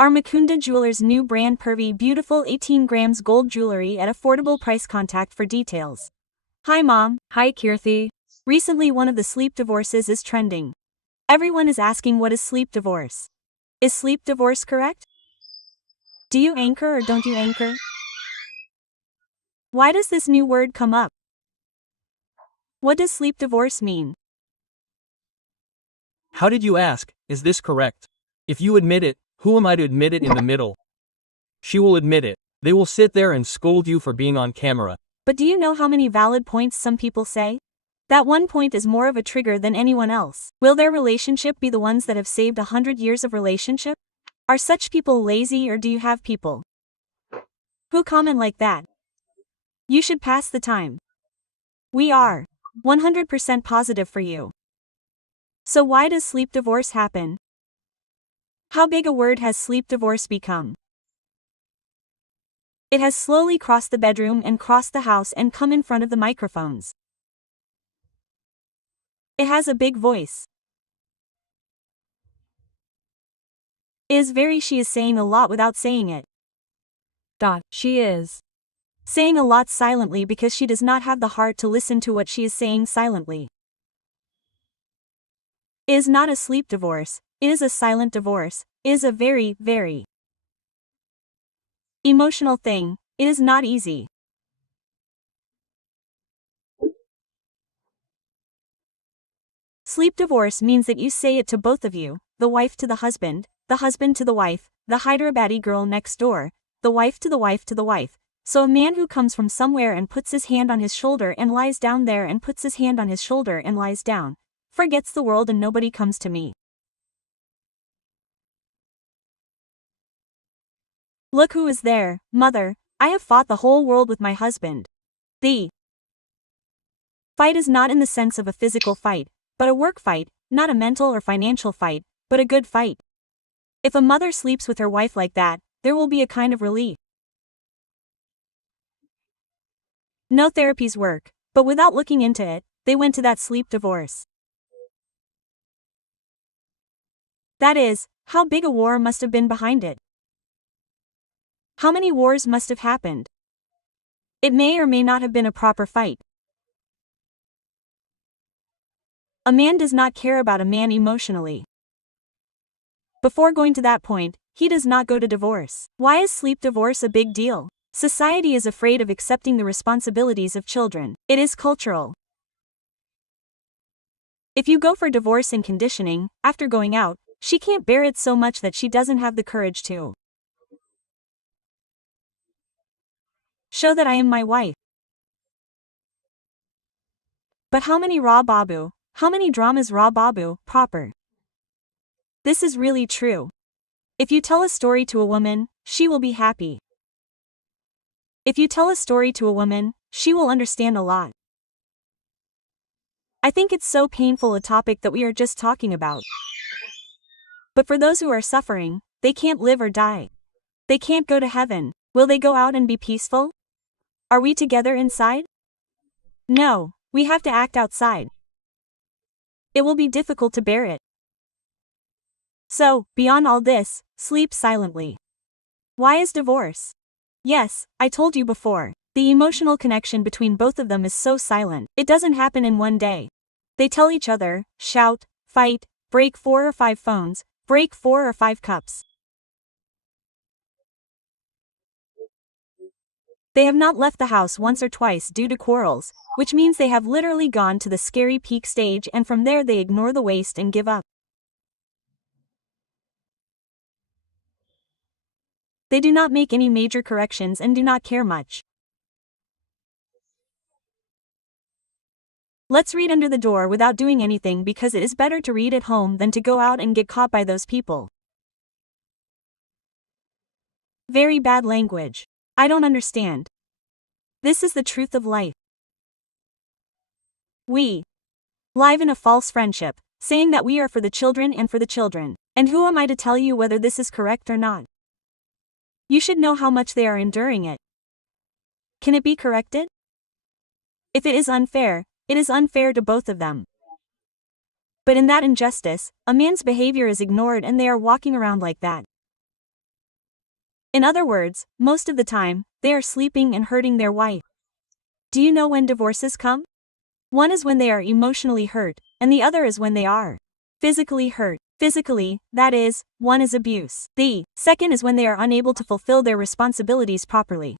Are Mukunda Jewelers' new brand pervy beautiful 18 grams gold jewelry at affordable price? Contact for details. Hi mom. Hi Kirthi. Recently one of the sleep divorces is trending. Everyone is asking what is sleep divorce. Is sleep divorce correct? Do you anchor or don't you anchor? Why does this new word come up? What does sleep divorce mean? How did you ask? Is this correct? If you admit it, who am I to admit it in the middle? She will admit it. They will sit there and scold you for being on camera. But do you know how many valid points some people say? That one point is more of a trigger than anyone else. Will their relationship be the ones that have saved 100 years of relationship? Are such people lazy, or do you have people who comment like that? You should pass the time. We are 100% positive for you. So why does sleep divorce happen? How big a word has sleep divorce become? It has slowly crossed the bedroom and crossed the house and come in front of the microphones. It has a big voice. She is saying a lot without saying it. She is saying a lot silently because she does not have the heart to listen to what she is saying silently. It is not a sleep divorce, it is a silent divorce. It is a very, very emotional thing. It is not easy. Sleep divorce means that you say it to both of you, the wife to the husband to the wife, the Hyderabadi girl next door, the wife to the wife to the wife. So a man who comes from somewhere and puts his hand on his shoulder and lies down there and puts his hand on his shoulder and lies down, forgets the world and nobody comes to me. Look who is there, mother, I have fought the whole world with my husband. The fight is not in the sense of a physical fight, but a work fight, not a mental or financial fight, but a good fight. If a mother sleeps with her wife like that, there will be a kind of relief. No therapies work, but without looking into it, they went to that sleep divorce. That is, how big a war must have been behind it. How many wars must have happened? It may or may not have been a proper fight. A man does not care about a man emotionally. Before going to that point, he does not go to divorce. Why is sleep divorce a big deal? Society is afraid of accepting the responsibilities of children. It is cultural. If you go for divorce in conditioning, after going out, she can't bear it so much that she doesn't have the courage to show that I am my wife. But how many raw babu, how many dramas raw babu, proper? This is really true. If you tell a story to a woman, she will be happy. If you tell a story to a woman, she will understand a lot. I think it's so painful a topic that we are just talking about. But for those who are suffering, they can't live or die. They can't go to heaven. Will they go out and be peaceful? Are we together inside? No, we have to act outside. It will be difficult to bear it. So, beyond all this, sleep silently. Why is divorce? Yes, I told you before. The emotional connection between both of them is so silent. It doesn't happen in one day. They tell each other, shout, fight, break 4 or 5 phones, break 4 or 5 cups. They have not left the house once or twice due to quarrels, which means they have literally gone to the scary peak stage, and from there they ignore the waste and give up. They do not make any major corrections and do not care much. Let's read under the door without doing anything, because it is better to read at home than to go out and get caught by those people. Very bad language. I don't understand. This is the truth of life. We live in a false friendship, saying that we are for the children and for the children. And who am I to tell you whether this is correct or not? You should know how much they are enduring it. Can it be corrected? If it is unfair, it is unfair to both of them. But in that injustice, a man's behavior is ignored and they are walking around like that. In other words, most of the time, they are sleeping and hurting their wife. Do you know when divorces come? One is when they are emotionally hurt, and the other is when they are physically hurt. Physically, that is, one is abuse. The second is when they are unable to fulfill their responsibilities properly.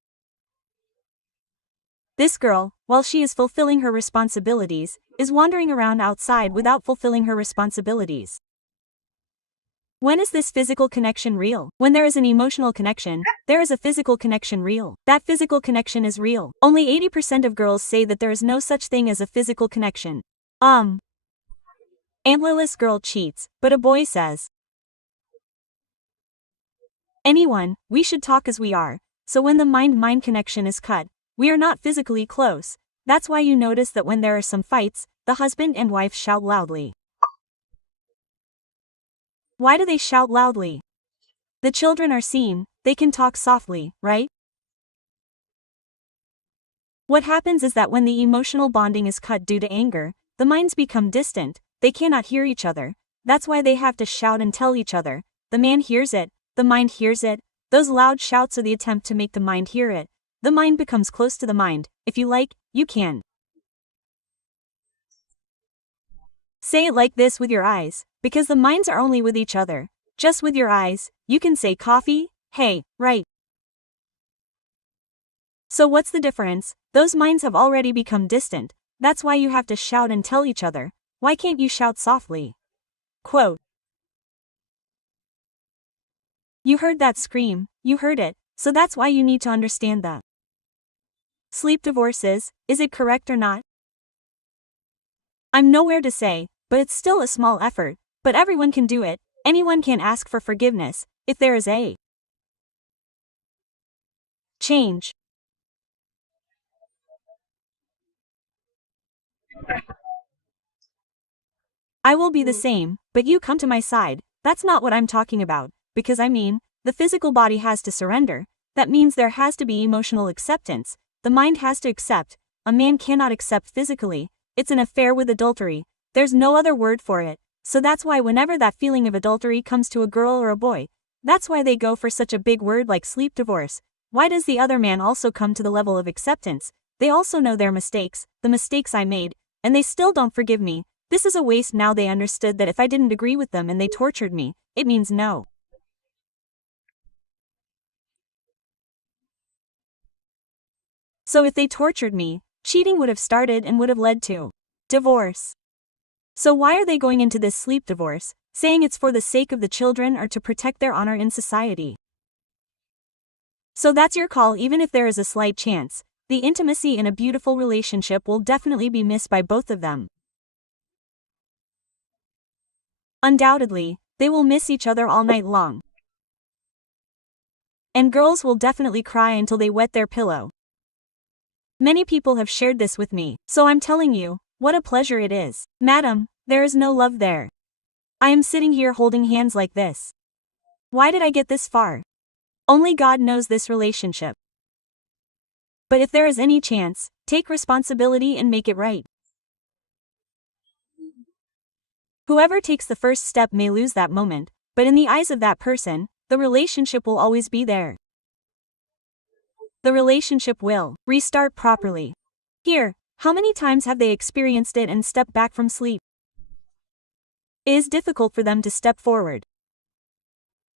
This girl, while she is fulfilling her responsibilities, is wandering around outside without fulfilling her responsibilities. When is this physical connection real? When there is an emotional connection, there is a physical connection real. That physical connection is real. Only 80% of girls say that there is no such thing as a physical connection. Antlerless girl cheats, but a boy says, anyone, we should talk as we are. So when the mind-mind connection is cut, we are not physically close. That's why you notice that when there are some fights, the husband and wife shout loudly. Why do they shout loudly? The children are seen, they can talk softly, right? What happens is that when the emotional bonding is cut due to anger, the minds become distant, they cannot hear each other. That's why they have to shout and tell each other. The man hears it, the mind hears it. Those loud shouts are the attempt to make the mind hear it. The mind becomes close to the mind. If you like, you can say it like this with your eyes, because the minds are only with each other. Just with your eyes, you can say coffee, hey, right. So what's the difference? Those minds have already become distant. That's why you have to shout and tell each other. Why can't you shout softly? Quote. You heard that scream, you heard it, so that's why you need to understand that. Sleep divorces, is it correct or not? I'm nowhere to say, but it's still a small effort, but everyone can do it. Anyone can ask for forgiveness, if there is a change. I will be the same, but you come to my side. That's not what I'm talking about, because I mean, the physical body has to surrender. That means there has to be emotional acceptance. The mind has to accept. A man cannot accept physically. It's an affair with adultery. There's no other word for it. So that's why whenever that feeling of adultery comes to a girl or a boy, that's why they go for such a big word like sleep divorce. Why does the other man also come to the level of acceptance? They also know their mistakes, the mistakes I made, and they still don't forgive me. This is a waste. Now they understood that if I didn't agree with them and they tortured me, it means no. So if they tortured me, cheating would have started and would have led to divorce. So why are they going into this sleep divorce, saying it's for the sake of the children or to protect their honor in society? So that's your call. Even if there is a slight chance, the intimacy in a beautiful relationship will definitely be missed by both of them. Undoubtedly, they will miss each other all night long. And girls will definitely cry until they wet their pillow. Many people have shared this with me, so I'm telling you, what a pleasure it is. Madam, there is no love there. I am sitting here holding hands like this. Why did I get this far? Only God knows this relationship. But if there is any chance, take responsibility and make it right. Whoever takes the first step may lose that moment, but in the eyes of that person, the relationship will always be there. The relationship will restart properly. Here, how many times have they experienced it and stepped back from sleep? It is difficult for them to step forward.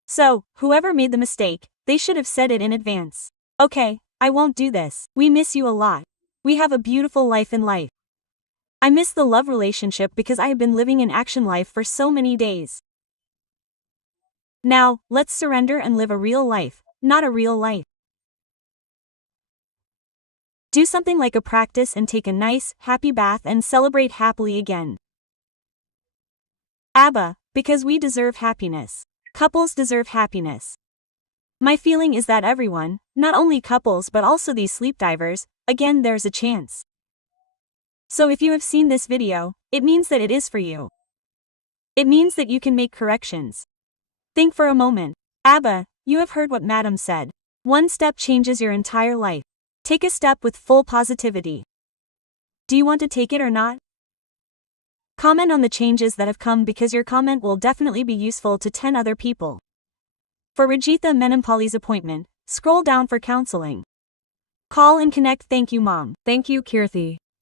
So, whoever made the mistake, they should have said it in advance. Okay, I won't do this. We miss you a lot. We have a beautiful life in life. I miss the love relationship because I have been living in action life for so many days. Now, let's surrender and live a real life, not a real life. Do something like a practice and take a nice, happy bath and celebrate happily again. ABBA, because we deserve happiness. Couples deserve happiness. My feeling is that everyone, not only couples but also these sleep divers, again there's a chance. So if you have seen this video, it means that it is for you. It means that you can make corrections. Think for a moment. ABBA, you have heard what Madam said. One step changes your entire life. Take a step with full positivity. Do you want to take it or not? Comment on the changes that have come because your comment will definitely be useful to 10 other people. For Rajitha Mynampally's appointment, scroll down for counseling. Call and connect. Thank you, Mom. Thank you, Kirthi.